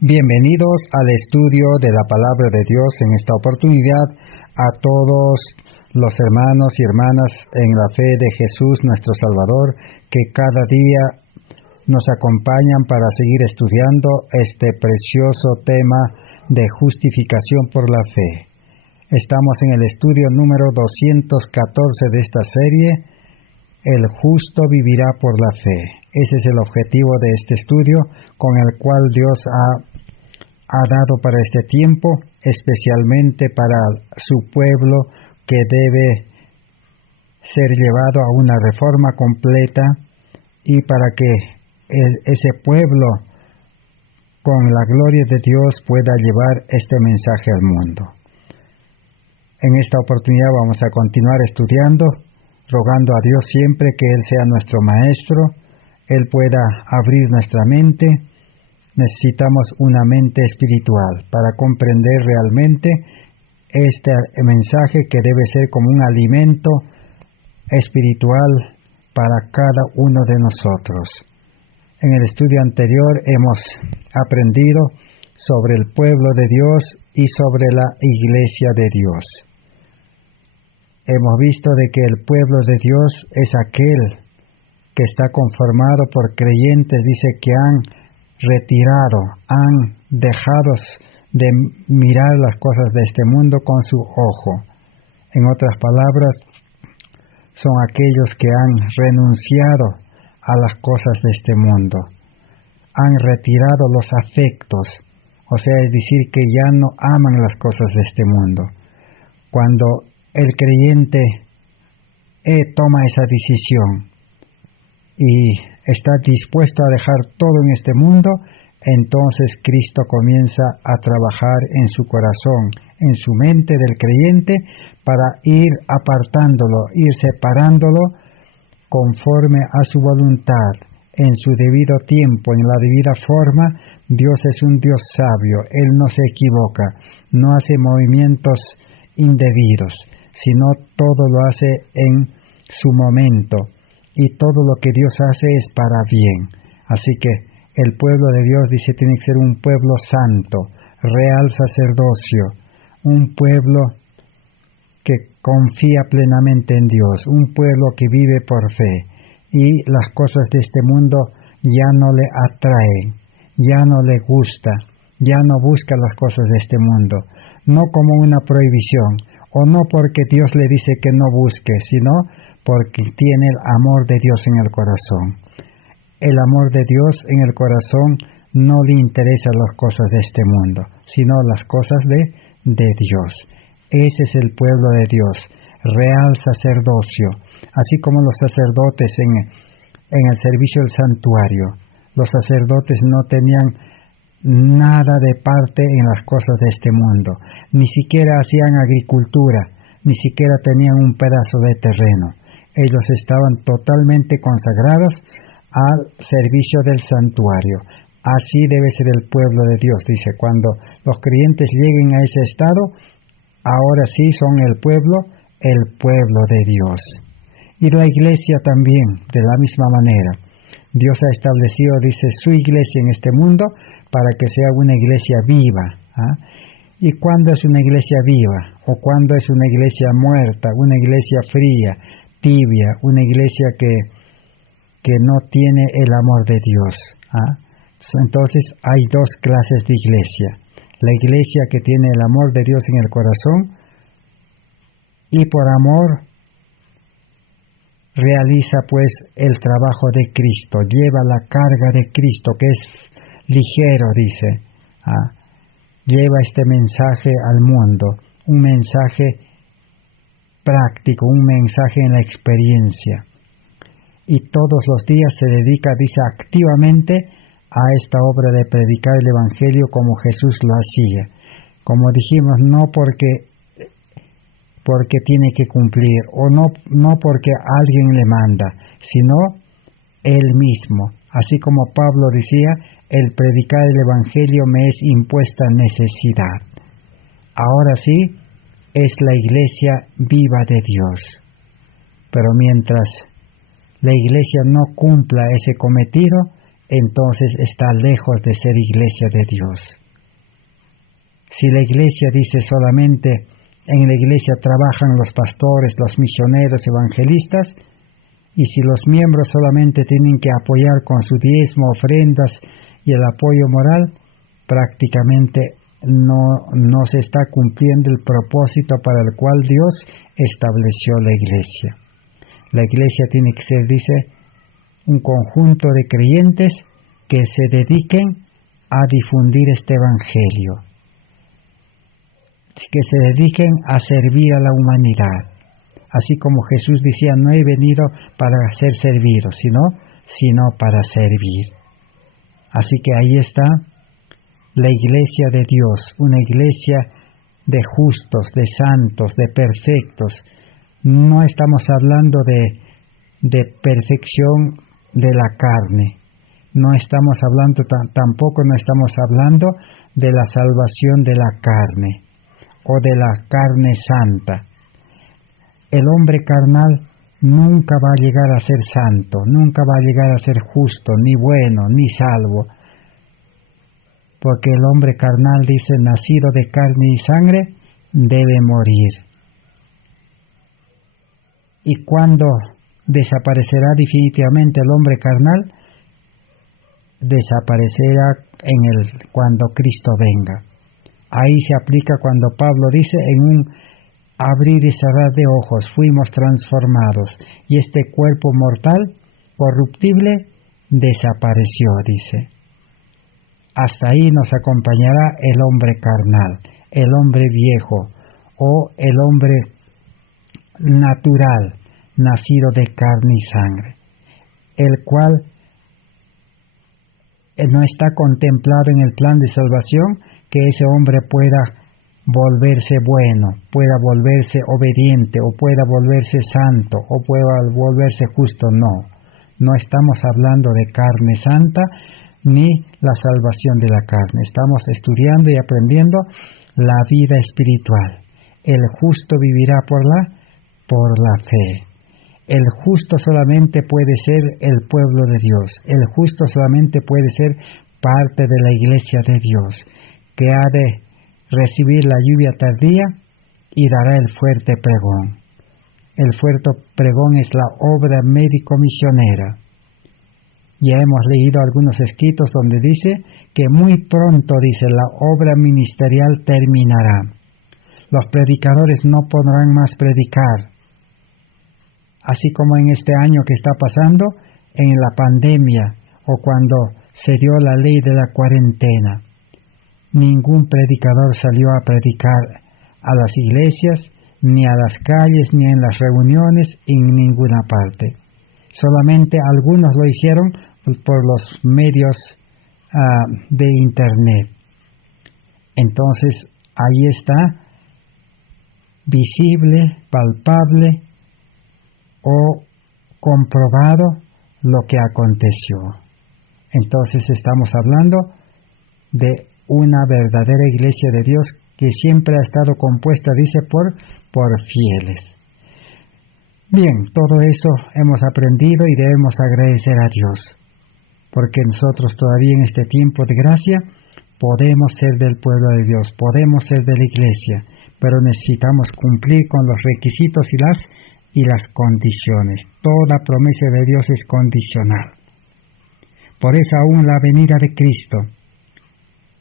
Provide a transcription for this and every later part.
Bienvenidos al estudio de la Palabra de Dios. En esta oportunidad a todos los hermanos y hermanas en la fe de Jesús nuestro Salvador, que cada día nos acompañan para seguir estudiando este precioso tema de justificación por la fe. Estamos en el estudio número 214 de esta serie, El justo vivirá por la fe. Ese es el objetivo de este estudio, con el cual Dios ha dado para este tiempo, especialmente para su pueblo, que debe ser llevado a una reforma completa, y para que ese pueblo, con la gloria de Dios, pueda llevar este mensaje al mundo. En esta oportunidad vamos a continuar estudiando, rogando a Dios siempre que Él sea nuestro Maestro, Él pueda abrir nuestra mente. Necesitamos una mente espiritual para comprender realmente este mensaje, que debe ser como un alimento espiritual para cada uno de nosotros. En el estudio anterior hemos aprendido sobre el pueblo de Dios y sobre la iglesia de Dios. Hemos visto de que el pueblo de Dios es aquel que está conformado por creyentes, dice, que han dejado de mirar las cosas de este mundo con su ojo. En otras palabras, son aquellos que han renunciado a las cosas de este mundo, han retirado los afectos, o sea, es decir, que ya no aman las cosas de este mundo. Cuando el creyente toma esa decisión y está dispuesto a dejar todo en este mundo, entonces Cristo comienza a trabajar en su corazón, en su mente del creyente, para ir apartándolo, ir separándolo conforme a su voluntad, en su debido tiempo, en la debida forma. Dios es un Dios sabio, Él no se equivoca, no hace movimientos indebidos, sino todo lo hace en su momento, y todo lo que Dios hace es para bien. Así que el pueblo de Dios, dice, tiene que ser un pueblo santo, real sacerdocio, un pueblo que confía plenamente en Dios, un pueblo que vive por fe, y las cosas de este mundo ya no le atraen, ya no le gusta, ya no busca las cosas de este mundo, no como una prohibición, o no porque Dios le dice que no busque, sino porque tiene el amor de Dios en el corazón. El amor de Dios en el corazón no le interesan las cosas de este mundo, sino las cosas de Dios. Ese es el pueblo de Dios, real sacerdocio, así como los sacerdotes en el servicio del santuario. Los sacerdotes no tenían nada de parte en las cosas de este mundo, ni siquiera hacían agricultura, ni siquiera tenían un pedazo de terreno. Ellos estaban totalmente consagrados al servicio del santuario. Así debe ser el pueblo de Dios, dice, cuando los creyentes lleguen a ese estado, ahora sí son el pueblo de Dios. Y la iglesia también, de la misma manera. Dios ha establecido, dice, su iglesia en este mundo para que sea una iglesia viva. ¿Y cuándo es una iglesia viva? ¿O cuándo es una iglesia muerta, una iglesia fría, tibia, una iglesia que no tiene el amor de Dios? Entonces hay dos clases de iglesia: la iglesia que tiene el amor de Dios en el corazón y por amor realiza pues el trabajo de Cristo, lleva la carga de Cristo, que es ligero, dice, lleva este mensaje al mundo, un mensaje práctico, un mensaje en la experiencia, y todos los días se dedica, dice, activamente a esta obra de predicar el Evangelio como Jesús lo hacía. Como dijimos, no porque tiene que cumplir, o no porque alguien le manda, sino Él mismo. Así como Pablo decía, el predicar el Evangelio me es impuesta necesidad. Ahora sí, es la iglesia viva de Dios. Pero mientras la iglesia no cumpla ese cometido, entonces está lejos de ser iglesia de Dios. Si la iglesia dice solamente, en la iglesia trabajan los pastores, los misioneros, evangelistas, y si los miembros solamente tienen que apoyar con su diezmo, ofrendas y el apoyo moral, prácticamente no se está cumpliendo el propósito para el cual Dios estableció la iglesia. La iglesia tiene que ser, dice, un conjunto de creyentes que se dediquen a difundir este evangelio, que se dediquen a servir a la humanidad. Así como Jesús decía, no he venido para ser servido, sino para servir. Así que ahí está la iglesia de Dios, una iglesia de justos, de santos, de perfectos. No estamos hablando de perfección de la carne. No estamos hablando, tampoco no estamos hablando de la salvación de la carne o de la carne santa. El hombre carnal nunca va a llegar a ser santo, nunca va a llegar a ser justo, ni bueno, ni salvo. Porque el hombre carnal, dice, nacido de carne y sangre, debe morir. ¿Y cuándo desaparecerá definitivamente el hombre carnal? Desaparecerá cuando Cristo venga. Ahí se aplica cuando Pablo dice, en un abrir y cerrar de ojos fuimos transformados, y este cuerpo mortal, corruptible, desapareció, dice. Hasta ahí nos acompañará el hombre carnal, el hombre viejo, o el hombre natural, nacido de carne y sangre, el cual no está contemplado en el plan de salvación, que ese hombre pueda volverse bueno, pueda volverse obediente, o pueda volverse santo, o pueda volverse justo. No estamos hablando de carne santa, ni la salvación de la carne. Estamos estudiando y aprendiendo la vida espiritual. El justo vivirá por la fe. El justo solamente puede ser el pueblo de Dios. El justo solamente puede ser parte de la iglesia de Dios, que ha de recibir la lluvia tardía y dará el fuerte pregón. El fuerte pregón es la obra médico-misionera. Ya hemos leído algunos escritos donde dice que muy pronto, dice, la obra ministerial terminará. Los predicadores no podrán más predicar. Así como en este año que está pasando, en la pandemia o cuando se dio la ley de la cuarentena, ningún predicador salió a predicar a las iglesias, ni a las calles, ni en las reuniones, en ninguna parte. Solamente algunos lo hicieron por los medios de internet. Entonces, ahí está, visible, palpable o comprobado lo que aconteció. Entonces estamos hablando de una verdadera iglesia de Dios que siempre ha estado compuesta, dice, por fieles. Bien, todo eso hemos aprendido y debemos agradecer a Dios, porque nosotros todavía en este tiempo de gracia podemos ser del pueblo de Dios, podemos ser de la iglesia, pero necesitamos cumplir con los requisitos y las condiciones. Toda promesa de Dios es condicional. Por eso aún la venida de Cristo,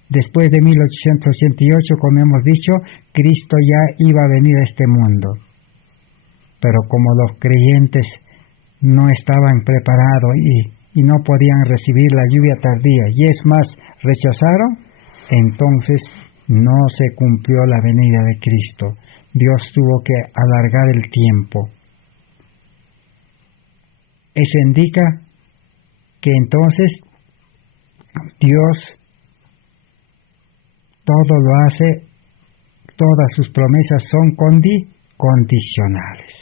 después de 1888, como hemos dicho, Cristo ya iba a venir a este mundo. Pero como los creyentes no estaban preparados y no podían recibir la lluvia tardía, y es más, rechazaron, entonces no se cumplió la venida de Cristo. Dios tuvo que alargar el tiempo. Eso indica que entonces Dios todo lo hace, todas sus promesas son condicionales.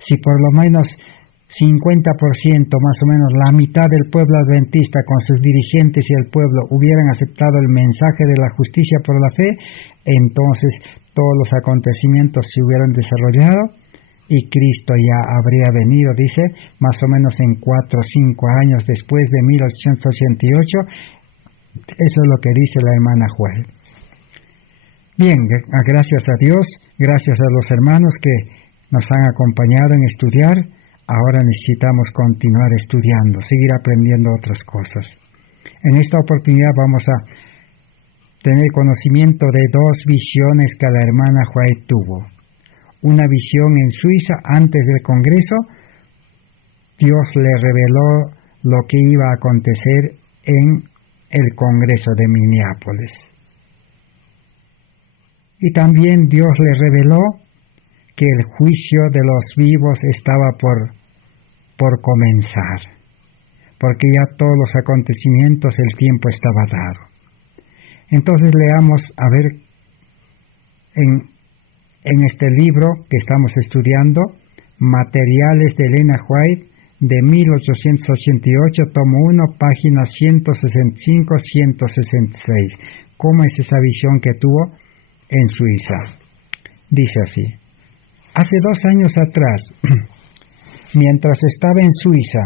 Si por lo menos 50%, más o menos la mitad del pueblo adventista con sus dirigentes y el pueblo hubieran aceptado el mensaje de la justicia por la fe, entonces todos los acontecimientos se hubieran desarrollado y Cristo ya habría venido, dice, más o menos en 4 o 5 años después de 1888. Eso es lo que dice la hermana White. Bien, gracias a Dios, gracias a los hermanos que nos han acompañado en estudiar. Ahora necesitamos continuar estudiando, seguir aprendiendo otras cosas. En esta oportunidad vamos a tener conocimiento de 2 visiones que la hermana White tuvo. Una visión en Suiza antes del Congreso. Dios le reveló lo que iba a acontecer en el Congreso de Minneapolis. Y también Dios le reveló que el juicio de los vivos estaba por comenzar, porque ya todos los acontecimientos, el tiempo estaba dado. Entonces leamos, a ver, en este libro que estamos estudiando, Materiales de Elena White, de 1888, tomo 1, páginas 165-166. ¿Cómo es esa visión que tuvo en Suiza? Dice así: hace 2 años atrás, mientras estaba en Suiza,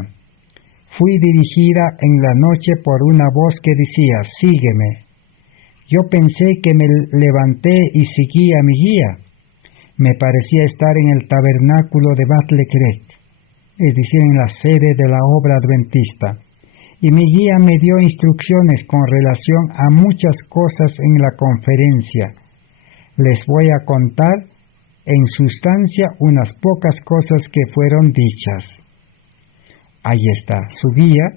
fui dirigida en la noche por una voz que decía: sígueme. Yo pensé que me levanté y seguí a mi guía. Me parecía estar en el tabernáculo de Battle Creek, es decir, en la sede de la obra adventista, y mi guía me dio instrucciones con relación a muchas cosas en la conferencia. Les voy a contar en sustancia unas pocas cosas que fueron dichas. Ahí está, su guía,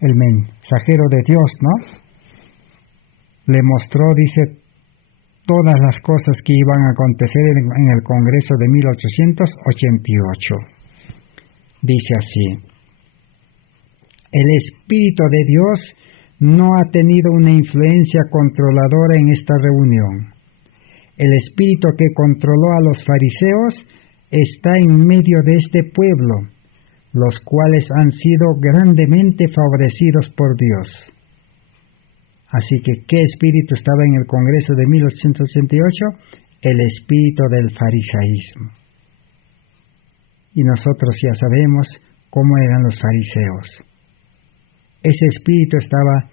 el mensajero de Dios, ¿no? Le mostró, dice, todas las cosas que iban a acontecer en el Congreso de 1888. Dice así: el Espíritu de Dios no ha tenido una influencia controladora en esta reunión. El Espíritu que controló a los fariseos está en medio de este pueblo, los cuales han sido grandemente favorecidos por Dios. Así que, ¿qué espíritu estaba en el Congreso de 1888? El espíritu del farisaísmo. Y nosotros ya sabemos cómo eran los fariseos. Ese espíritu estaba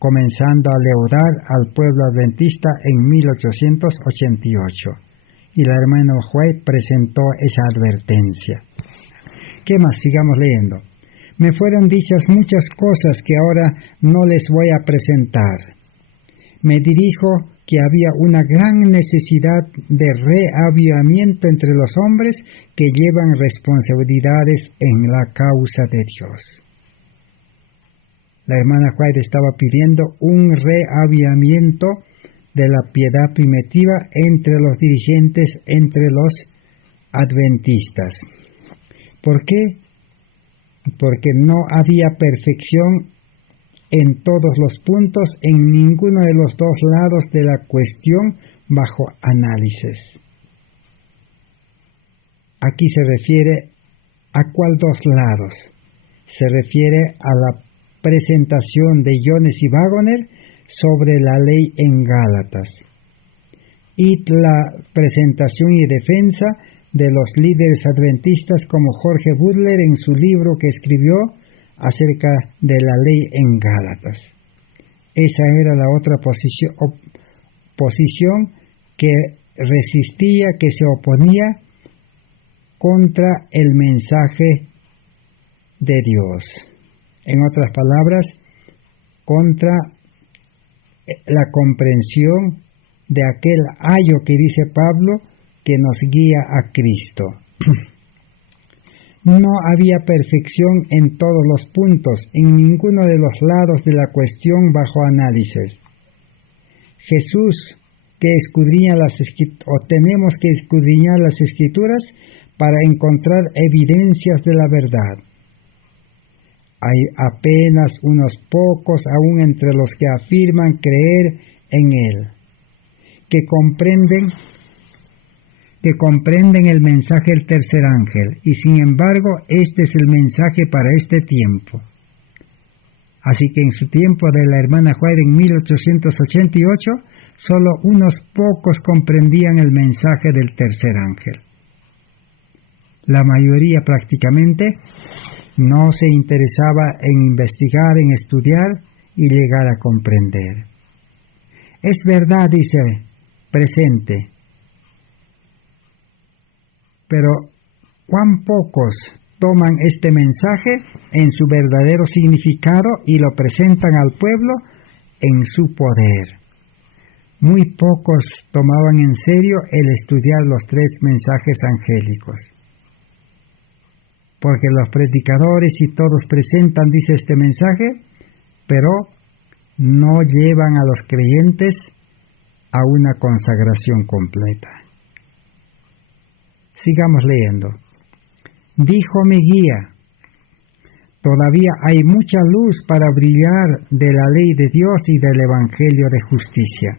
comenzando a leudar al pueblo adventista en 1888. Y la hermana White presentó esa advertencia. ¿Qué más? Sigamos leyendo. Me fueron dichas muchas cosas que ahora no les voy a presentar. Me dijo que había una gran necesidad de reavivamiento entre los hombres que llevan responsabilidades en la causa de Dios. La hermana White estaba pidiendo un reavivamiento de la piedad primitiva entre los dirigentes, entre los adventistas. ¿Por qué? Porque no había perfección en todos los puntos, en ninguno de los 2 lados de la cuestión bajo análisis. Aquí se refiere a ¿cuál 2 lados? Se refiere a la presentación de Jones y Waggoner sobre la ley en Gálatas y la presentación y defensa de los líderes adventistas como Jorge Butler en su libro que escribió acerca de la ley en Gálatas. Esa era la otra posición que resistía, que se oponía contra el mensaje de Dios. En otras palabras, contra la comprensión de aquel ayo que dice Pablo que nos guía a Cristo. No había perfección en todos los puntos, en ninguno de los lados de la cuestión bajo análisis. Jesús, que escudriña tenemos que escudriñar las Escrituras para encontrar evidencias de la verdad. Hay apenas unos pocos aún entre los que afirman creer en Él, que comprenden el mensaje del tercer ángel, y sin embargo este es el mensaje para este tiempo. Así que en su tiempo de la hermana White en 1888, solo unos pocos comprendían el mensaje del tercer ángel. La mayoría prácticamente no se interesaba en investigar, en estudiar y llegar a comprender. Es verdad, dice, presente, pero cuán pocos toman este mensaje en su verdadero significado y lo presentan al pueblo en su poder. Muy pocos tomaban en serio el estudiar los 3 mensajes angélicos. Porque los predicadores y todos presentan, dice este mensaje, pero no llevan a los creyentes a una consagración completa. Sigamos leyendo. Dijo mi guía, todavía hay mucha luz para brillar de la ley de Dios y del Evangelio de justicia.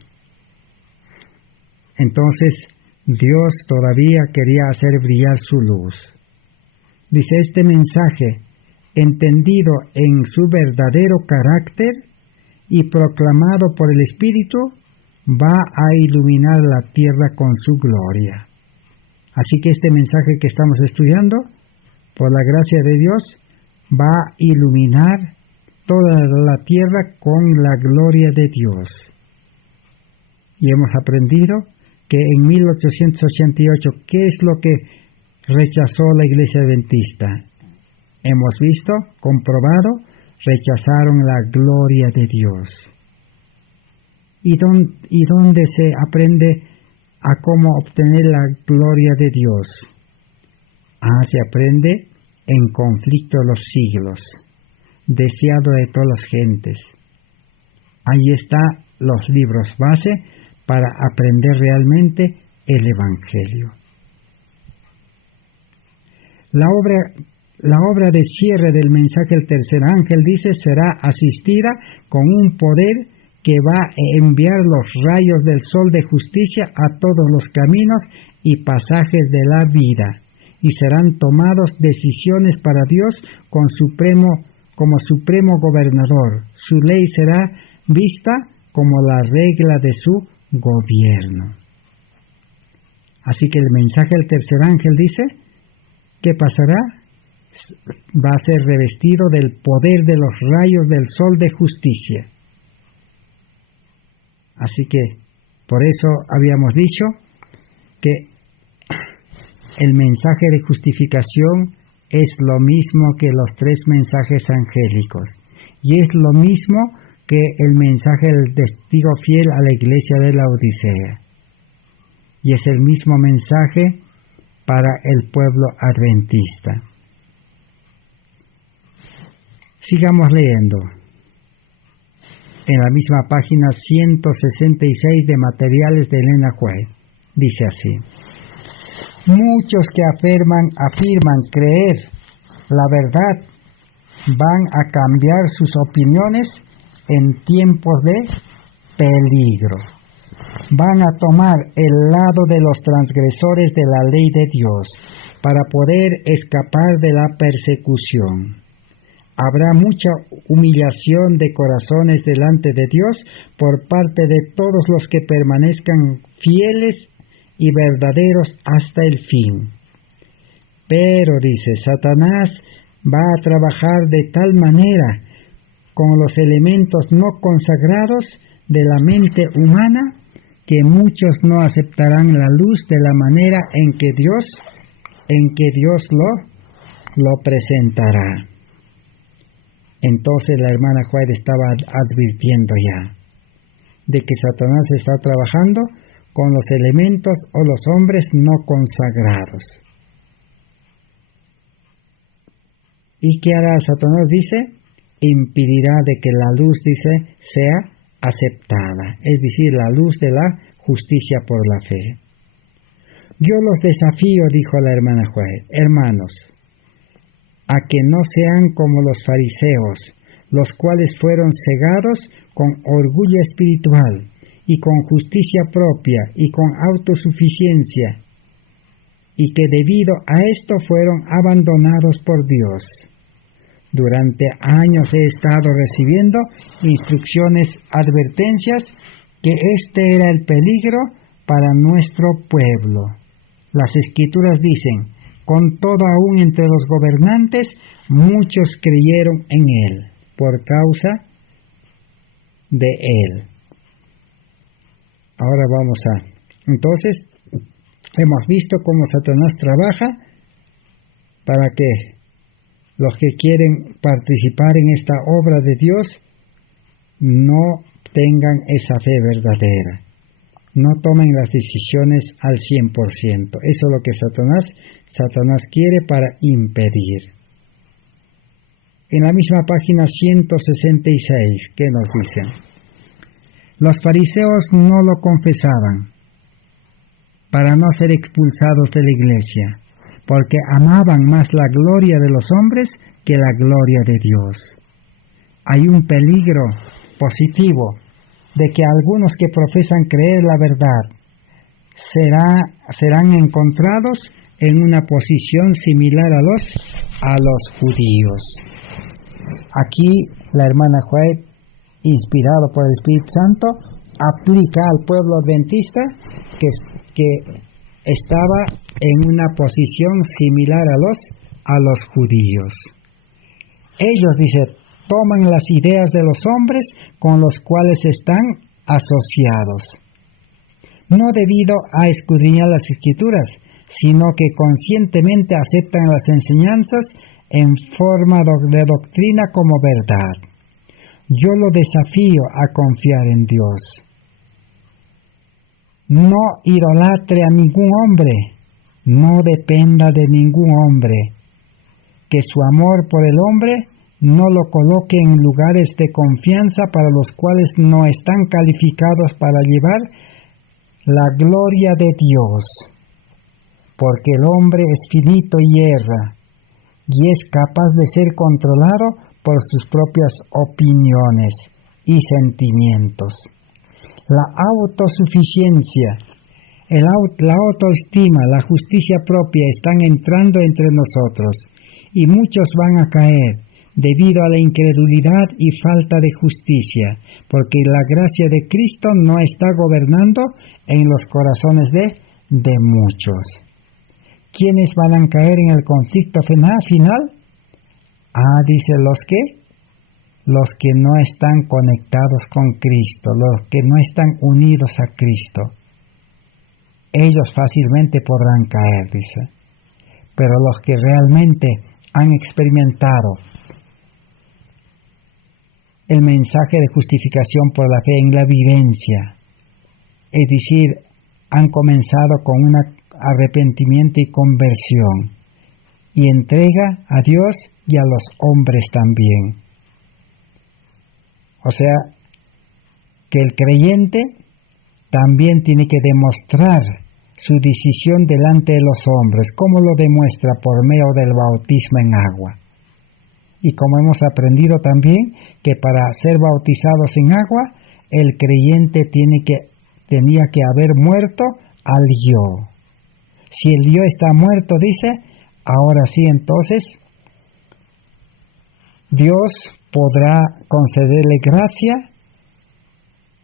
Entonces, Dios todavía quería hacer brillar su luz. Dice, este mensaje, entendido en su verdadero carácter y proclamado por el Espíritu, va a iluminar la tierra con su gloria. Así que este mensaje que estamos estudiando, por la gracia de Dios, va a iluminar toda la tierra con la gloria de Dios. Y hemos aprendido que en 1888, ¿qué es lo que rechazó la Iglesia Adventista? Hemos visto, comprobado, rechazaron la gloria de Dios. ¿Y dónde se aprende a cómo obtener la gloria de Dios? Se aprende en conflicto de los siglos, deseado de todas las gentes. Ahí están los libros base para aprender realmente el Evangelio. La obra de cierre del mensaje del tercer ángel, dice, será asistida con un poder que va a enviar los rayos del sol de justicia a todos los caminos y pasajes de la vida, y serán tomados decisiones para Dios como supremo gobernador. Su ley será vista como la regla de su gobierno. Así que el mensaje del tercer ángel dice, ¿qué pasará? Va a ser revestido del poder de los rayos del sol de justicia. Así que, por eso habíamos dicho que el mensaje de justificación es lo mismo que los 3 mensajes angélicos, y es lo mismo que el mensaje del testigo fiel a la iglesia de la Odisea, y es el mismo mensaje para el pueblo adventista. Sigamos leyendo. En la misma página 166 de Materiales de Elena White, dice así: muchos que afirman creer la verdad van a cambiar sus opiniones en tiempos de peligro. Van a tomar el lado de los transgresores de la ley de Dios para poder escapar de la persecución. Habrá mucha humillación de corazones delante de Dios por parte de todos los que permanezcan fieles y verdaderos hasta el fin. Pero, dice, Satanás va a trabajar de tal manera con los elementos no consagrados de la mente humana que muchos no aceptarán la luz de la manera en que Dios lo presentará. Entonces la hermana White estaba advirtiendo ya de que Satanás está trabajando con los elementos o los hombres no consagrados. ¿Y qué hará Satanás? Dice, impedirá de que la luz, dice, sea aceptada, es decir, la luz de la justicia por la fe. Yo los desafío, dijo la hermana White, hermanos, a que no sean como los fariseos, los cuales fueron cegados con orgullo espiritual y con justicia propia y con autosuficiencia, y que debido a esto fueron abandonados por Dios. Durante años he estado recibiendo instrucciones, advertencias, que este era el peligro para nuestro pueblo. Las Escrituras dicen Con todo, aún entre los gobernantes, muchos creyeron en él, por causa de él. Ahora entonces, hemos visto cómo Satanás trabaja para que los que quieren participar en esta obra de Dios no tengan esa fe verdadera, no tomen las decisiones al 100%. Eso es lo que Satanás quiere para impedir. En la misma página 166, ¿qué nos dicen? Los fariseos no lo confesaban para no ser expulsados de la iglesia, porque amaban más la gloria de los hombres que la gloria de Dios. Hay un peligro positivo de que algunos que profesan creer la verdad serán encontrados en una posición similar a los judíos. Aquí la hermana White, inspirado por el Espíritu Santo, aplica al pueblo adventista que estaba en una posición similar a los judíos. Ellos, dice, toman las ideas de los hombres con los cuales están asociados, no debido a escudriñar las Escrituras, sino que conscientemente aceptan las enseñanzas en forma de doctrina como verdad. Yo lo desafío a confiar en Dios. No idolatre a ningún hombre, no dependa de ningún hombre, que su amor por el hombre no lo coloque en lugares de confianza para los cuales no están calificados para llevar la gloria de Dios, porque el hombre es finito y erra, y es capaz de ser controlado por sus propias opiniones y sentimientos. La autosuficiencia, la autoestima, la justicia propia están entrando entre nosotros, y muchos van a caer debido a la incredulidad y falta de justicia, porque la gracia de Cristo no está gobernando en los corazones de muchos. ¿Quiénes van a caer en el conflicto final? Dice los que no están conectados con Cristo, los que no están unidos a Cristo. Ellos fácilmente podrán caer, dice. Pero los que realmente han experimentado el mensaje de justificación por la fe en la vivencia, es decir, han comenzado con un arrepentimiento y conversión, y entrega a Dios y a los hombres también. O sea, que el creyente también tiene que demostrar su decisión delante de los hombres. ¿Cómo lo demuestra? Por medio del bautismo en agua. Y como hemos aprendido también, que para ser bautizados en agua, el creyente tenía que haber muerto al yo. Si el yo está muerto, dice, ahora sí, entonces, Dios podrá concederle gracia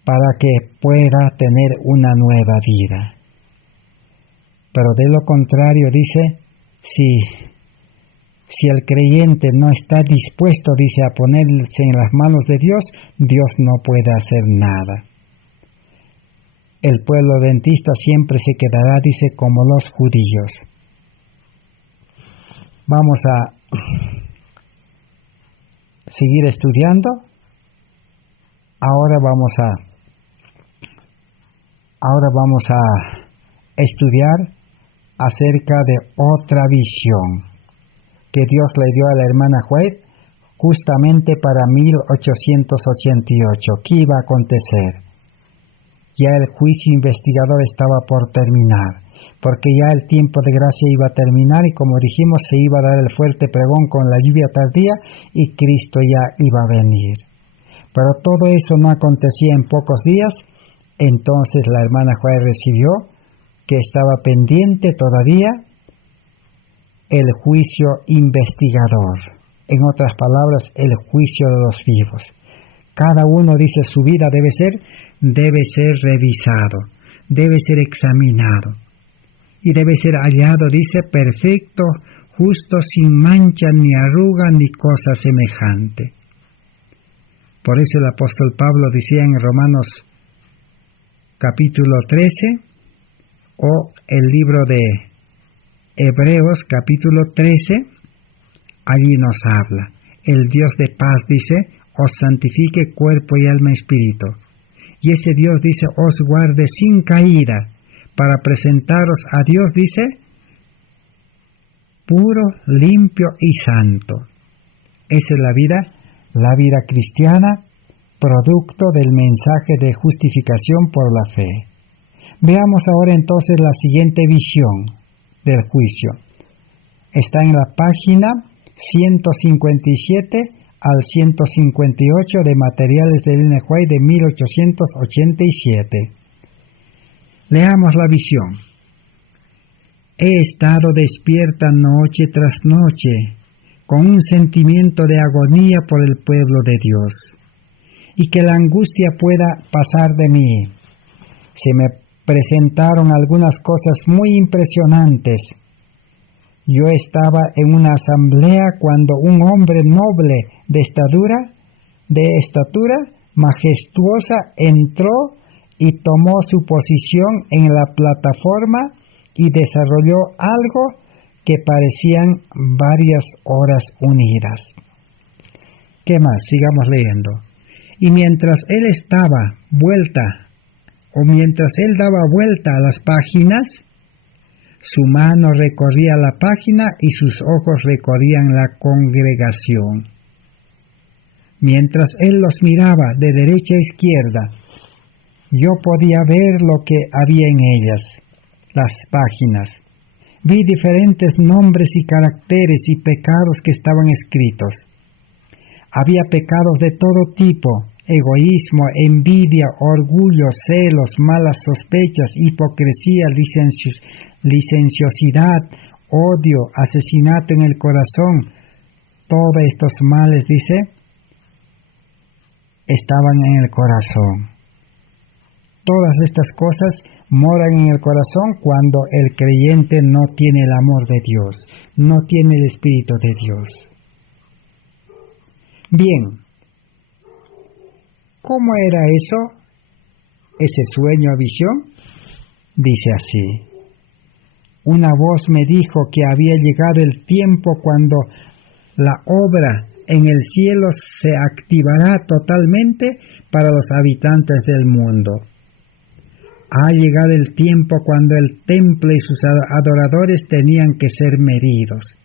para que pueda tener una nueva vida. Pero de lo contrario, dice, si el creyente no está dispuesto, dice, a ponerse en las manos de Dios, Dios no puede hacer nada. El pueblo adventista siempre se quedará, dice, como los judíos. Vamos a seguir estudiando. Ahora vamos a estudiar acerca de otra visión que Dios le dio a la hermana White justamente para 1888. ¿Qué iba a acontecer? Ya el juicio investigador estaba por terminar, porque ya el tiempo de gracia iba a terminar y, como dijimos, se iba a dar el fuerte pregón con la lluvia tardía y Cristo ya iba a venir. Pero todo eso no acontecía en pocos días. Entonces la hermana White recibió que estaba pendiente todavía el juicio investigador. En otras palabras, el juicio de los vivos. Cada uno, dice, su vida debe ser revisado, debe ser examinado. y debe ser hallado, dice, perfecto, justo, sin mancha, ni arruga, ni cosa semejante. Por eso el apóstol Pablo decía en Romanos capítulo 13, o el libro de Hebreos capítulo 13, allí nos habla. El Dios de paz, dice, os santifique cuerpo y alma y espíritu. Y ese Dios, dice, os guarde sin caída, para presentaros a Dios, dice, puro, limpio y santo. Esa es la vida cristiana, producto del mensaje de justificación por la fe. Veamos ahora entonces la siguiente visión del juicio. Está en la página 157 al 158 de Materiales de Ellen White de 1887. Leamos la visión. He estado despierta noche tras noche, con un sentimiento de agonía por el pueblo de Dios, y que la angustia pueda pasar de mí. Se me presentaron algunas cosas muy impresionantes. Yo estaba en una asamblea cuando un hombre noble de estatura majestuosa entró y tomó su posición en la plataforma y desarrolló algo que parecían varias horas unidas. ¿Qué más? Sigamos leyendo. Y mientras él daba vuelta a las páginas, su mano recorría la página y sus ojos recorrían la congregación. Mientras él los miraba de derecha a izquierda, yo podía ver lo que había en ellas, las páginas. Vi diferentes nombres y caracteres y pecados que estaban escritos. Había pecados de todo tipo: egoísmo, envidia, orgullo, celos, malas sospechas, hipocresía, licenciosidad, odio, asesinato en el corazón. Todos estos males, dice, estaban en el corazón. Todas estas cosas moran en el corazón cuando el creyente no tiene el amor de Dios, no tiene el Espíritu de Dios. Bien, ¿cómo era eso? ¿Ese sueño o visión? Dice así: una voz me dijo que había llegado el tiempo cuando la obra en el cielo se activará totalmente para los habitantes del mundo. Ha llegado el tiempo cuando el templo y sus adoradores tenían que ser medidos.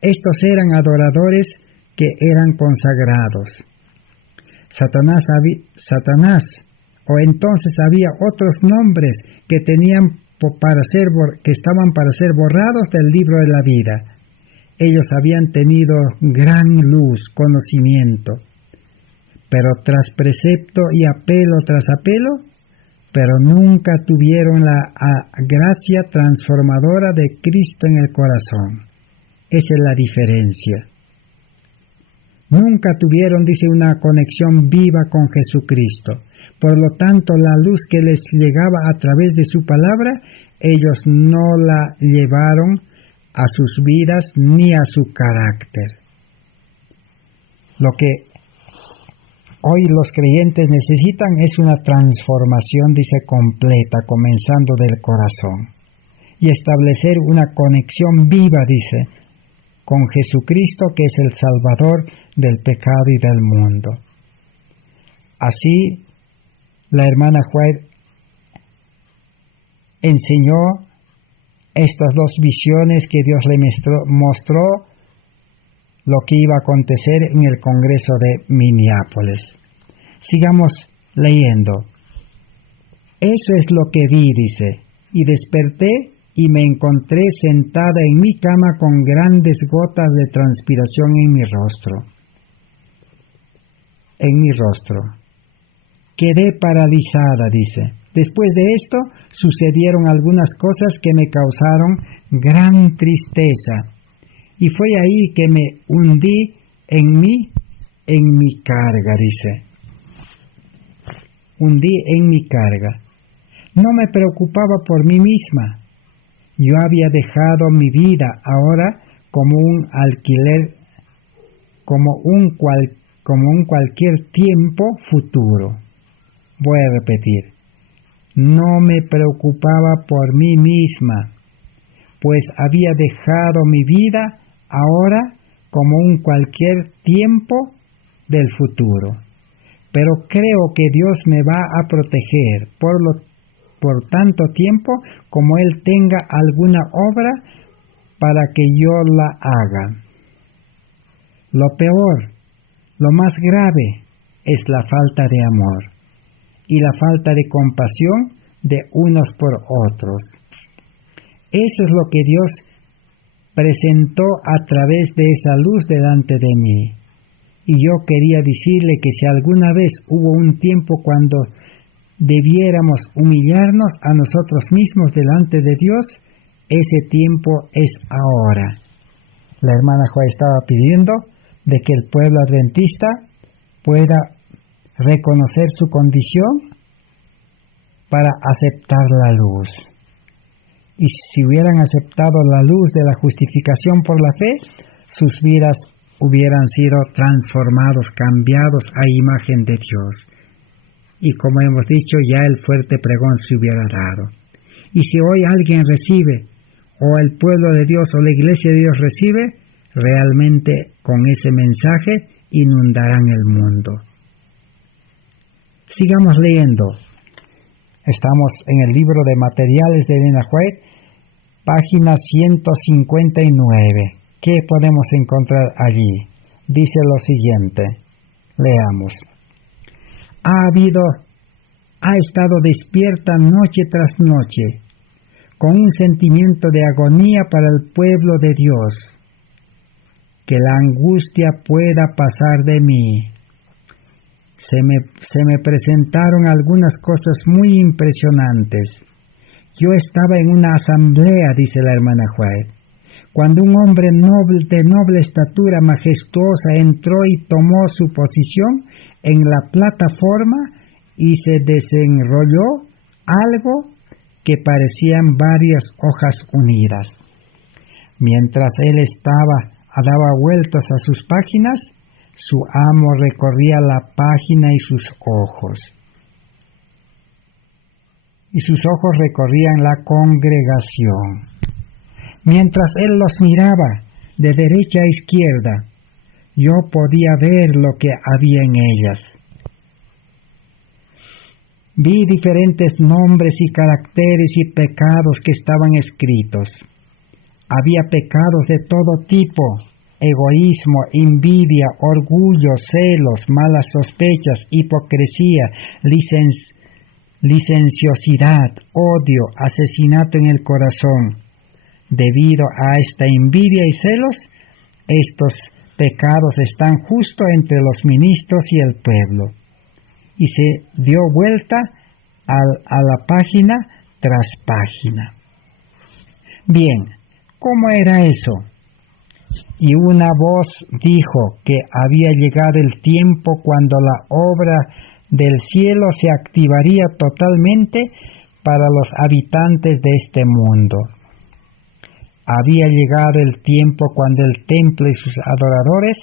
Estos eran adoradores que eran consagrados. Satanás, o entonces había otros nombres que estaban para ser borrados del libro de la vida. Ellos habían tenido gran luz, conocimiento, pero tras precepto y apelo tras apelo, pero nunca tuvieron la gracia transformadora de Cristo en el corazón. Esa es la diferencia. Nunca tuvieron, dice, una conexión viva con Jesucristo. Por lo tanto, la luz que les llegaba a través de su palabra, ellos no la llevaron a sus vidas ni a su carácter. Lo que hoy los creyentes necesitan es una transformación, dice, completa, comenzando del corazón, y establecer una conexión viva, dice, con Jesucristo, que es el Salvador del pecado y del mundo. Así, la hermana White enseñó estas dos visiones que Dios le mostró lo que iba a acontecer en el Congreso de Minneapolis. Sigamos leyendo. Eso es lo que vi, dice, y desperté y me encontré sentada en mi cama con grandes gotas de transpiración en mi rostro. Quedé paralizada, dice. Después de esto sucedieron algunas cosas que me causaron gran tristeza, y fue ahí que me hundí en mi carga, dice. Hundí en mi carga. No me preocupaba por mí misma, Yo había dejado mi vida ahora como un alquiler, como un cualquier tiempo futuro. Voy a repetir. No me preocupaba por mí misma, pues había dejado mi vida ahora como un cualquier tiempo del futuro. Pero creo que Dios me va a proteger por tanto tiempo como Él tenga alguna obra para que yo la haga. Lo peor, lo más grave, es la falta de amor y la falta de compasión de unos por otros. Eso es lo que Dios presentó a través de esa luz delante de mí. Y yo quería decirle que si alguna vez hubo un tiempo cuando debiéramos humillarnos a nosotros mismos delante de Dios, ese tiempo es ahora. La hermana Joa estaba pidiendo de que el pueblo adventista pueda reconocer su condición para aceptar la luz. Y si hubieran aceptado la luz de la justificación por la fe, sus vidas hubieran sido transformados, cambiados a imagen de Dios. Y como hemos dicho, ya el fuerte pregón se hubiera dado. Y si hoy alguien recibe, o el pueblo de Dios o la iglesia de Dios recibe, realmente con ese mensaje inundarán el mundo. Sigamos leyendo. Estamos en el libro de Materiales de Elena White, página 159. ¿Qué podemos encontrar allí? Dice lo siguiente. Leamos. Ha estado despierta noche tras noche, con un sentimiento de agonía para el pueblo de Dios. Que la angustia pueda pasar de mí. Se me presentaron algunas cosas muy impresionantes. Yo estaba en una asamblea, dice la hermana White, cuando un hombre de noble estatura majestuosa entró y tomó su posición en la plataforma y se desenrolló algo que parecían varias hojas unidas. Mientras él daba vueltas a sus páginas, su amo recorría la página y sus ojos recorrían la congregación. Mientras él los miraba de derecha a izquierda, yo podía ver lo que había en ellas. Vi diferentes nombres y caracteres y pecados que estaban escritos. Había pecados de todo tipo: egoísmo, envidia, orgullo, celos, malas sospechas, hipocresía, licenciosidad, odio, asesinato en el corazón. Debido a esta envidia y celos, estos pecados están justo entre los ministros y el pueblo. Y se dio vuelta a la página tras página. Bien, ¿cómo era eso? Y una voz dijo que había llegado el tiempo cuando la obra del cielo se activaría totalmente para los habitantes de este mundo. Había llegado el tiempo cuando el templo y sus adoradores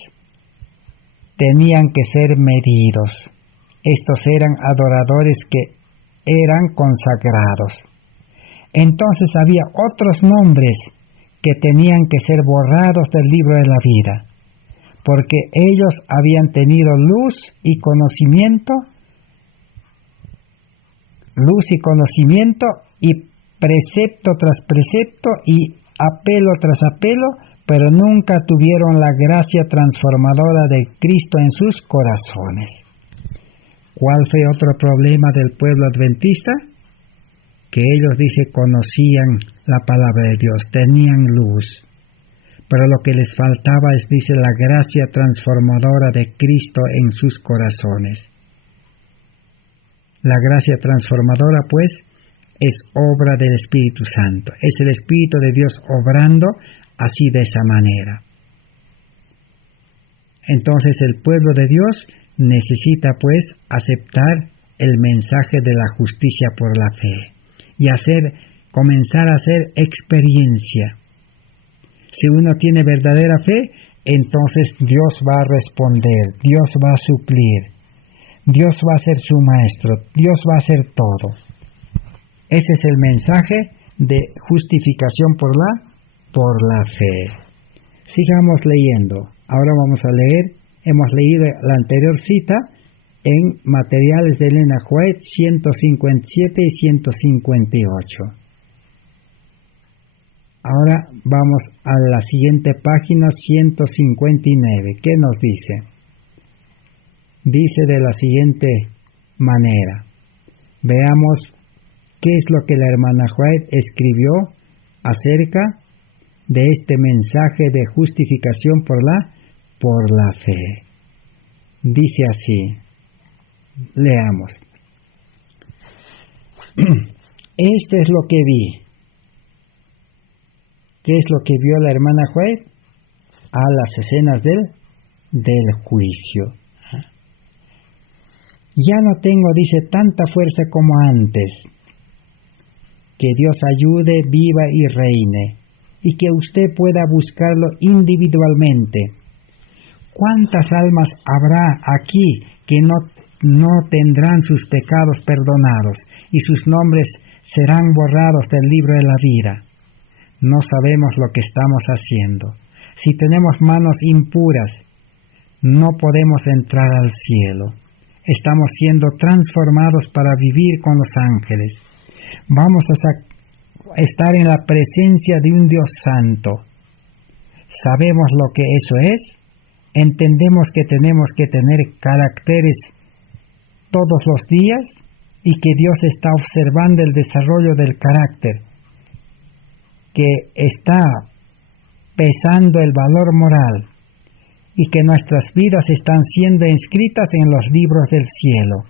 tenían que ser medidos. Estos eran adoradores que eran consagrados. Entonces había otros nombres que tenían que ser borrados del libro de la vida, porque ellos habían tenido luz y conocimiento y precepto tras precepto y apelo tras apelo, pero nunca tuvieron la gracia transformadora de Cristo en sus corazones. ¿Cuál fue otro problema del pueblo adventista? Que ellos, dice, conocían la palabra de Dios, tenían luz, pero lo que les faltaba es, dice, la gracia transformadora de Cristo en sus corazones. La gracia transformadora, pues, es obra del Espíritu Santo. Es el Espíritu de Dios obrando así de esa manera. Entonces el pueblo de Dios necesita, pues, aceptar el mensaje de la justicia por la fe y hacer comenzar a hacer experiencia. Si uno tiene verdadera fe, entonces Dios va a responder, Dios va a suplir, Dios va a ser su maestro, Dios va a hacer todo. Ese es el mensaje de justificación por la fe. Sigamos leyendo. Ahora vamos a leer, hemos leído la anterior cita en Materiales de Elena White 157 y 158. Ahora vamos a la siguiente página 159. ¿Qué nos dice? Dice de la siguiente manera. Veamos qué es lo que la hermana White escribió acerca de este mensaje de justificación por la fe. Dice así. Leamos. Esto es lo que vi. ¿Qué es lo que vio la hermana White? A las escenas del juicio. Ya no tengo, dice, tanta fuerza como antes. Que Dios ayude, viva y reine, y que usted pueda buscarlo individualmente. ¿Cuántas almas habrá aquí que no tendrán sus pecados perdonados y sus nombres serán borrados del libro de la vida? No sabemos lo que estamos haciendo. Si tenemos manos impuras, no podemos entrar al cielo. Estamos siendo transformados para vivir con los ángeles. Vamos a estar en la presencia de un Dios santo. ¿Sabemos lo que eso es? Entendemos que tenemos que tener caracteres todos los días y que Dios está observando el desarrollo del carácter, que está pesando el valor moral y que nuestras vidas están siendo inscritas en los libros del cielo,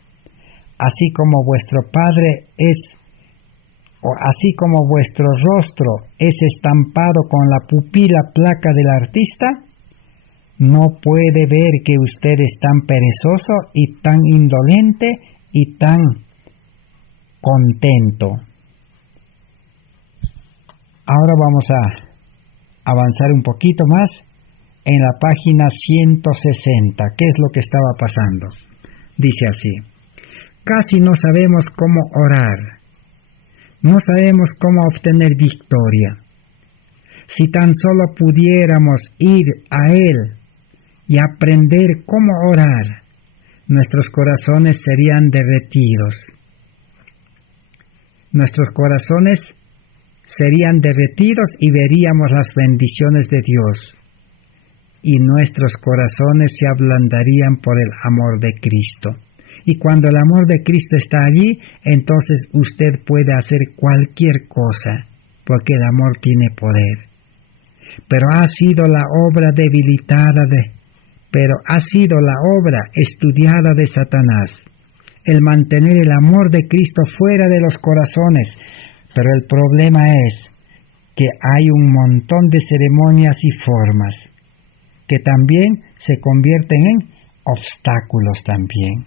así como vuestro Padre así como vuestro rostro es estampado con la pupila placa del artista, no puede ver que usted es tan perezoso y tan indolente y tan contento. Ahora vamos a avanzar un poquito más en la página 160. ¿Qué es lo que estaba pasando? Dice así. Casi no sabemos cómo orar. No sabemos cómo obtener victoria. Si tan solo pudiéramos ir a Él y aprender cómo orar, nuestros corazones serían derretidos. Nuestros corazones serían derretidos y veríamos las bendiciones de Dios, y nuestros corazones se ablandarían por el amor de Cristo. Y cuando el amor de Cristo está allí, entonces usted puede hacer cualquier cosa, porque el amor tiene poder. Pero ha sido la obra estudiada de Satanás, el mantener el amor de Cristo fuera de los corazones. Pero el problema es que hay un montón de ceremonias y formas que también se convierten en obstáculos también.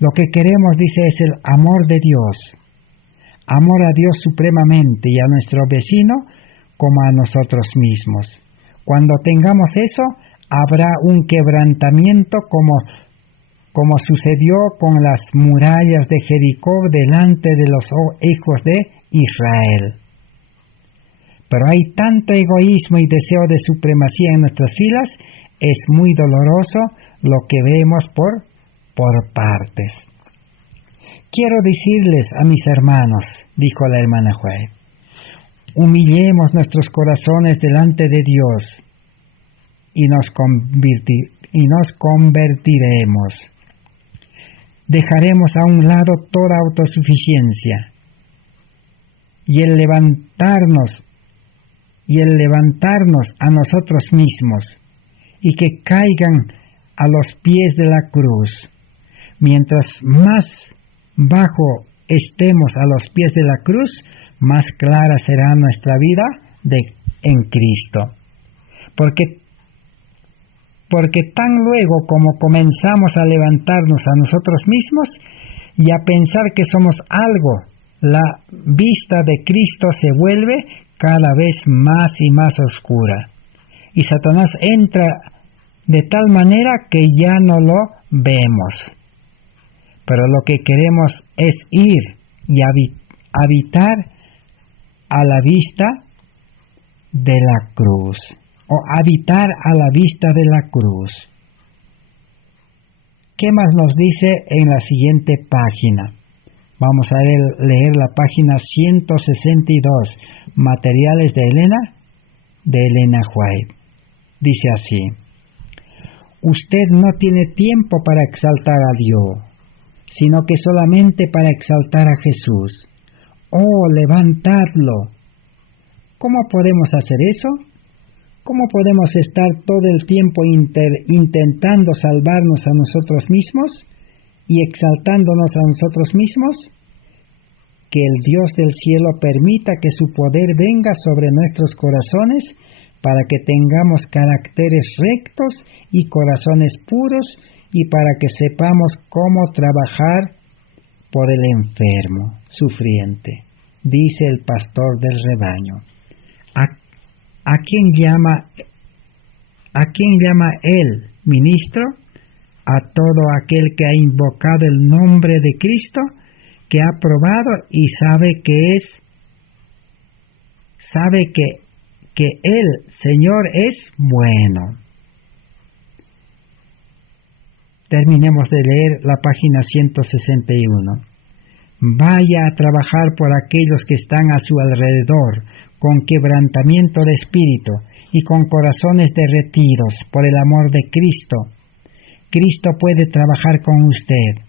Lo que queremos, dice, es el amor de Dios. Amor a Dios supremamente y a nuestro vecino como a nosotros mismos. Cuando tengamos eso, habrá un quebrantamiento como sucedió con las murallas de Jericó delante de los hijos de Israel. Pero hay tanto egoísmo y deseo de supremacía en nuestras filas, es muy doloroso lo que vemos por partes. Quiero decirles a mis hermanos, dijo la hermana White, humillemos nuestros corazones delante de Dios y nos convertiremos. Dejaremos a un lado toda autosuficiencia y el levantarnos a nosotros mismos y que caigan a los pies de la cruz. Mientras más bajo estemos a los pies de la cruz, más clara será nuestra vida en Cristo. Porque tan luego como comenzamos a levantarnos a nosotros mismos y a pensar que somos algo, la vista de Cristo se vuelve cada vez más y más oscura. Y Satanás entra de tal manera que ya no lo vemos. Pero lo que queremos es ir y habitar a la vista de la cruz, o habitar a la vista de la cruz. ¿Qué más nos dice en la siguiente página? Vamos a leer la página 162, Materiales de Elena White. Dice así: usted no tiene tiempo para exaltar a Dios, sino que solamente para exaltar a Jesús. ¡Oh, levantadlo! ¿Cómo podemos hacer eso? ¿Cómo podemos estar todo el tiempo intentando salvarnos a nosotros mismos y exaltándonos a nosotros mismos? Que el Dios del cielo permita que su poder venga sobre nuestros corazones para que tengamos caracteres rectos y corazones puros, y para que sepamos cómo trabajar por el enfermo, sufriente, dice el pastor del rebaño. ¿A quién llama él ministro? A todo aquel que ha invocado el nombre de Cristo, que ha probado y sabe que el Señor es bueno. Terminemos de leer la página 161. Vaya a trabajar por aquellos que están a su alrededor, con quebrantamiento de espíritu y con corazones derretidos por el amor de Cristo. Cristo puede trabajar con usted,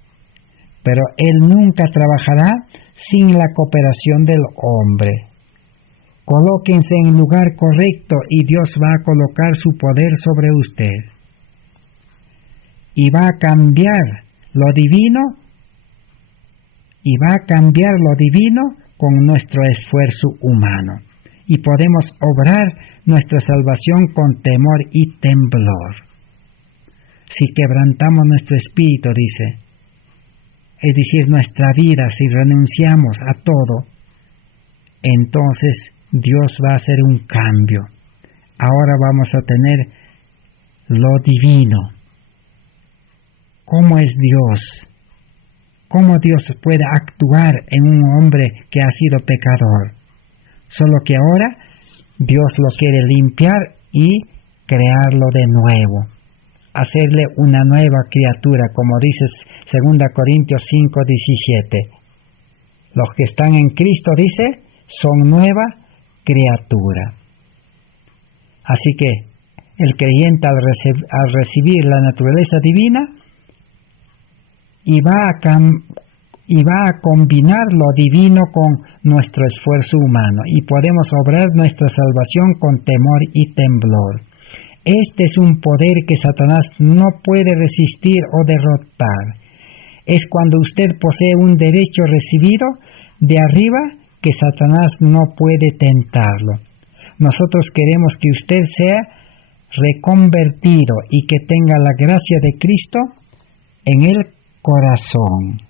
pero Él nunca trabajará sin la cooperación del hombre. Colóquense en el lugar correcto y Dios va a colocar su poder sobre usted. Y va a cambiar lo divino, con nuestro esfuerzo humano. Y podemos obrar nuestra salvación con temor y temblor. Si quebrantamos nuestro espíritu, dice, es decir, nuestra vida, si renunciamos a todo, entonces Dios va a hacer un cambio. Ahora vamos a tener lo divino. ¿Cómo es Dios? ¿Cómo Dios puede actuar en un hombre que ha sido pecador? Solo que ahora Dios lo quiere limpiar y crearlo de nuevo, hacerle una nueva criatura, como dice 2 Corintios 5:17. Los que están en Cristo, dice, son nueva criatura. Así que el creyente al recibir la naturaleza divina y va a combinar lo divino con nuestro esfuerzo humano, y podemos obrar nuestra salvación con temor y temblor. Este es un poder que Satanás no puede resistir o derrotar. Es cuando usted posee un derecho recibido de arriba que Satanás no puede tentarlo. Nosotros queremos que usted sea reconvertido y que tenga la gracia de Cristo en el corazón.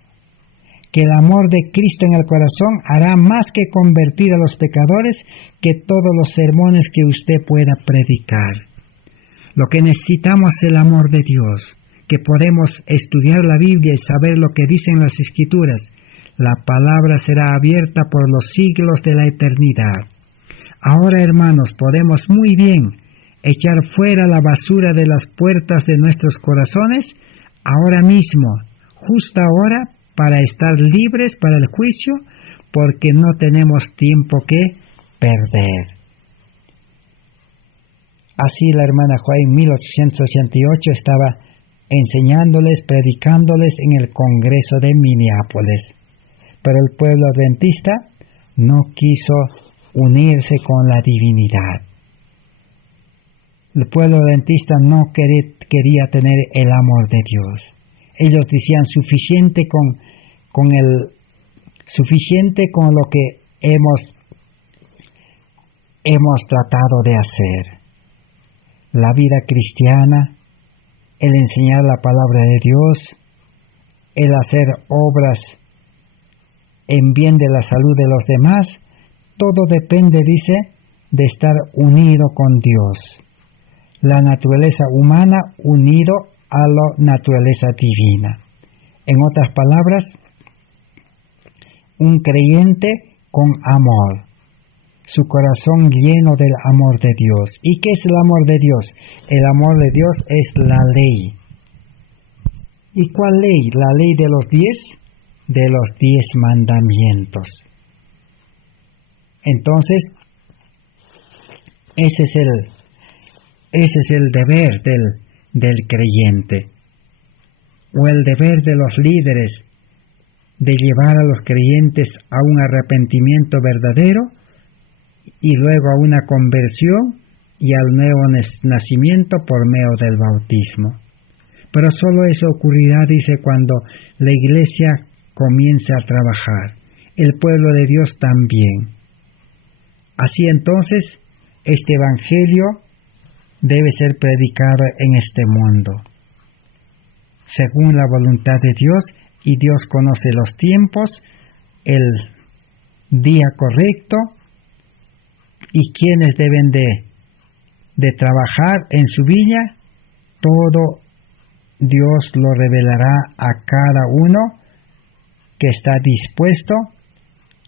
Que el amor de Cristo en el corazón hará más que convertir a los pecadores que todos los sermones que usted pueda predicar. Lo que necesitamos es el amor de Dios, que podemos estudiar la Biblia y saber lo que dicen las Escrituras. La palabra será abierta por los siglos de la eternidad. Ahora, hermanos, podemos muy bien echar fuera la basura de las puertas de nuestros corazones ahora mismo, justo ahora, para estar libres para el juicio, porque no tenemos tiempo que perder. Así la hermana White en 1868 estaba enseñándoles, predicándoles en el Congreso de Minneapolis. Pero el pueblo adventista no quiso unirse con la divinidad. El pueblo adventista no quería tener el amor de Dios. Ellos decían suficiente con lo que hemos tratado de hacer. La vida cristiana, el enseñar la palabra de Dios, el hacer obras en bien de la salud de los demás, todo depende, dice, de estar unido con Dios. La naturaleza humana unido a la naturaleza divina. En otras palabras, un creyente con amor, su corazón lleno del amor de Dios. ¿Y qué es el amor de Dios? El amor de Dios es la ley. ¿Y cuál ley? La ley de los 10, de los 10 mandamientos. Entonces, ese es el deber del creyente, o el deber de los líderes, de llevar a los creyentes a un arrepentimiento verdadero y luego a una conversión y al nuevo nacimiento por medio del bautismo. Pero solo eso ocurrirá, dice, cuando la iglesia comience a trabajar, el pueblo de Dios también. Así entonces, este evangelio debe ser predicado en este mundo, según la voluntad de Dios, y Dios conoce los tiempos, el día correcto, y quienes deben de trabajar en su viña. Todo Dios lo revelará a cada uno que está dispuesto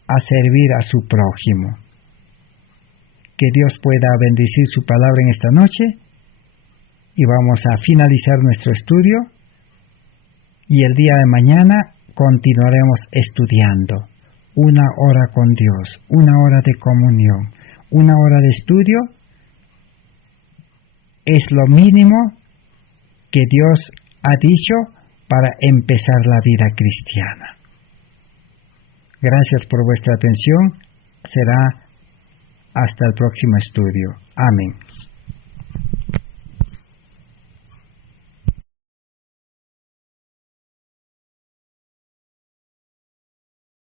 a servir a su prójimo. Que Dios pueda bendecir su palabra en esta noche, y vamos a finalizar nuestro estudio, y el día de mañana continuaremos estudiando. 1 hora con Dios, 1 hora de comunión, 1 hora de estudio es lo mínimo que Dios ha dicho para empezar la vida cristiana. Gracias por vuestra atención. Será hasta el próximo estudio. Amén.